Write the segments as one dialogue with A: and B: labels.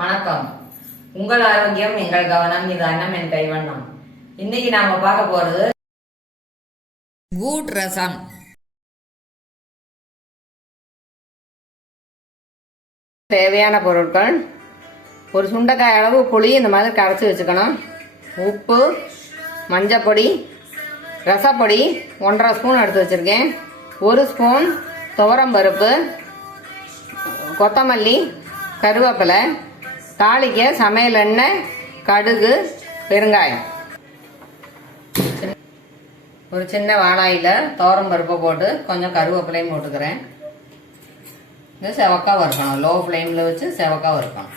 A: வணக்கம். உங்கள் ஆரோக்கியம் எங்கள் கவனம் இது அன்னம் என் கைவண்ணம். இன்னைக்கு நாம பார்க்க போறது கூட் ரசம் தேவையான பொருட்கள் ஒரு சுண்டைக்காய் அளவு புளி இந்த மாதிரி கரைச்சி வச்சுக்கணும். உப்பு மஞ்சப்பொடி ரசப்பொடி ஒன்றரை ஸ்பூன் எடுத்து வச்சுருக்கேன். ஒரு ஸ்பூன் துவரம்பருப்பு கொத்தமல்லி கருவேப்பிலை தாளிக்க சமையல் எண்ணெய் கடுகு பெருங்காயம். ஒரு சின்ன வாழாயில் தோரம் பருப்பை போட்டு கொஞ்சம் கருவேப்பிலையும் போட்டுக்கிறேன். இது செவக்கா வறுக்கணும். லோ ஃப்ளேமில் வச்சு செவக்கா வறுக்கணும்.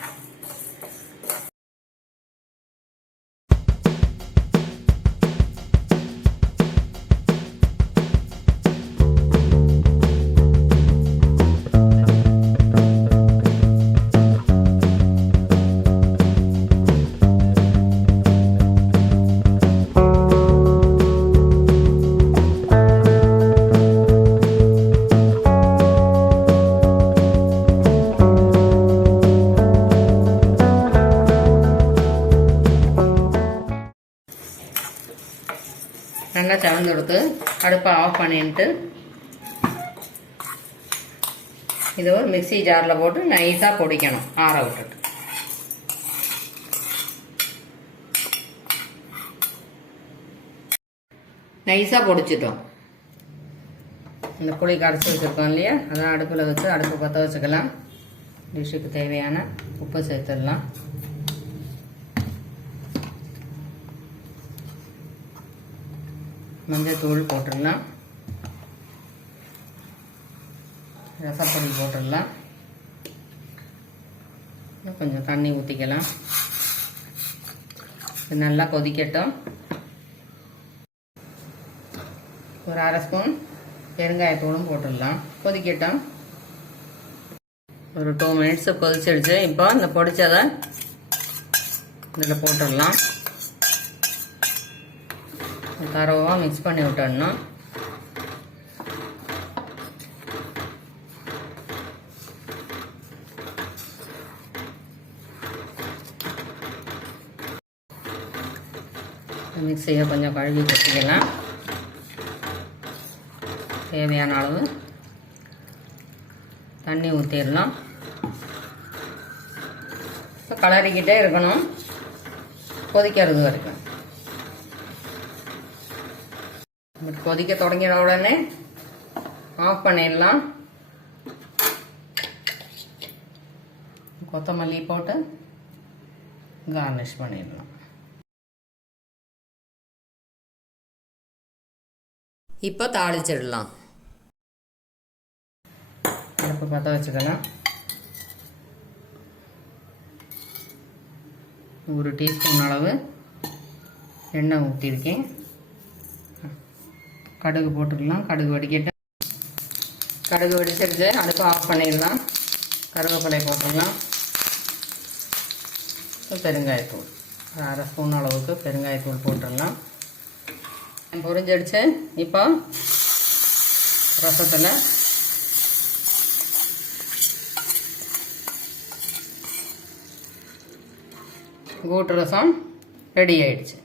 A: நல்லா செவந்து கொடுத்து அடுப்பை ஆஃப் பண்ணிட்டு இது ஒரு மிக்ஸி ஜாரில் போட்டு நைஸாக பொடிக்கணும் ஆற விட்டுட்டு. நைஸாக பொடிச்சிட்டோம். இந்த புளி கரைச்சி வச்சுருக்கோம் இல்லையா? அதான் அடுப்பில் வச்சு அடுப்பு பற்ற வச்சுக்கலாம். டிஷ்ஷுக்கு தேவையான உப்பு சேர்த்துடலாம். மஞ்சத்தூள் போட்டுடலாம். ரசப்பொடி போட்டுடலாம். கொஞ்சம் தண்ணி ஊற்றிக்கலாம் இது நல்லா கொதிக்கட்டும். ஒரு அரை ஸ்பூன் பெருங்காயத்தூளும் போட்டுடலாம். கொதிக்கட்டும். ஒரு டூ மினிட்ஸ் கொதிச்சிடுச்சு. இப்போ இந்த பொடிச்சதை இதில் போட்டுடலாம். தரவாக மிக்ஸ் பண்ணி விட்டுடணும் மிக்சியை கொஞ்சம் கழுவி கொட்டிக்கலாம். தேவையான அளவு தண்ணி ஊற்றிடலாம் கலரிக்கிட்டே இருக்கணும். கொதிக்கிறது வரைக்கும். இப்படி கொதிக்க தொடங்கின உடனே ஆஃப் பண்ணிடலாம். கொத்தமல்லி போட்டு கார்னிஷ் பண்ணிடலாம். இப்போ தாளிச்சிடலாம். அடுப்பு பற்ற வச்சுக்கலாம். ஒரு டீஸ்பூன் அளவு எண்ணெய் ஊற்றிருக்கேன் கடுகு போட்டுக்கலாம் கடுகு வெடிக்கட்டும் கடுகு வெடிச்சிருச்சு அடுப்பு ஆஃப் பண்ணிடலாம். கருவேப்பிலை போட்டுடலாம். பெருங்காயத்தூள் ஒரு அரை ஸ்பூன் அளவுக்கு பெருங்காயத்தூள் போட்டுடலாம். பொரிஞ்சடிச்சு. இப்போ ரசத்தில் கூட்டு ரசம் ரெடி ஆயிடுச்சு.